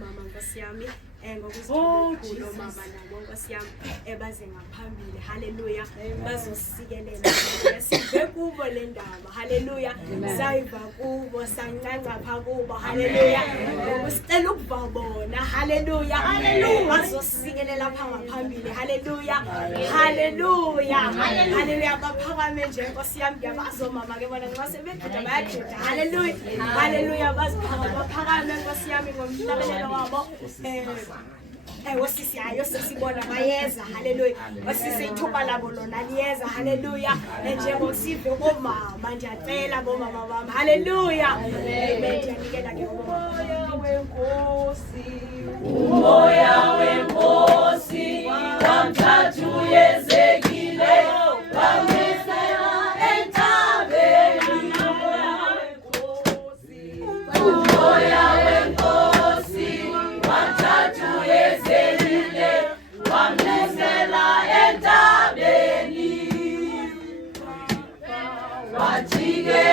mama Nkosi yami ngokuzithola mama nabo Nkosi yami baze ngaphambili haleluya bazosikelela sive kubo le ndaba haleluya sayiva kubo sanqanqapha kubo haleluya usicela ukubabona haleluya bazosikelela pha ngaphambili haleluya haleluya haleluya baphakame nje Nkosi yami ngiyabazo mama ke bona nxa sebegida bayagida haleluya haleluya baphakame Nkosi yami ngomhlabelelo wabo wasisi hayo sesibona bayeza haleluya wasisi ithuba labo lona liyeza haleluya njengosive bomama ndiyacela bomama bami haleluya amen ndiyanikela ke umoya wenkosi wamthathu yezekile wamesela entabeni umoya wenkosi wamthathu yezekile wamesela entabeni wajike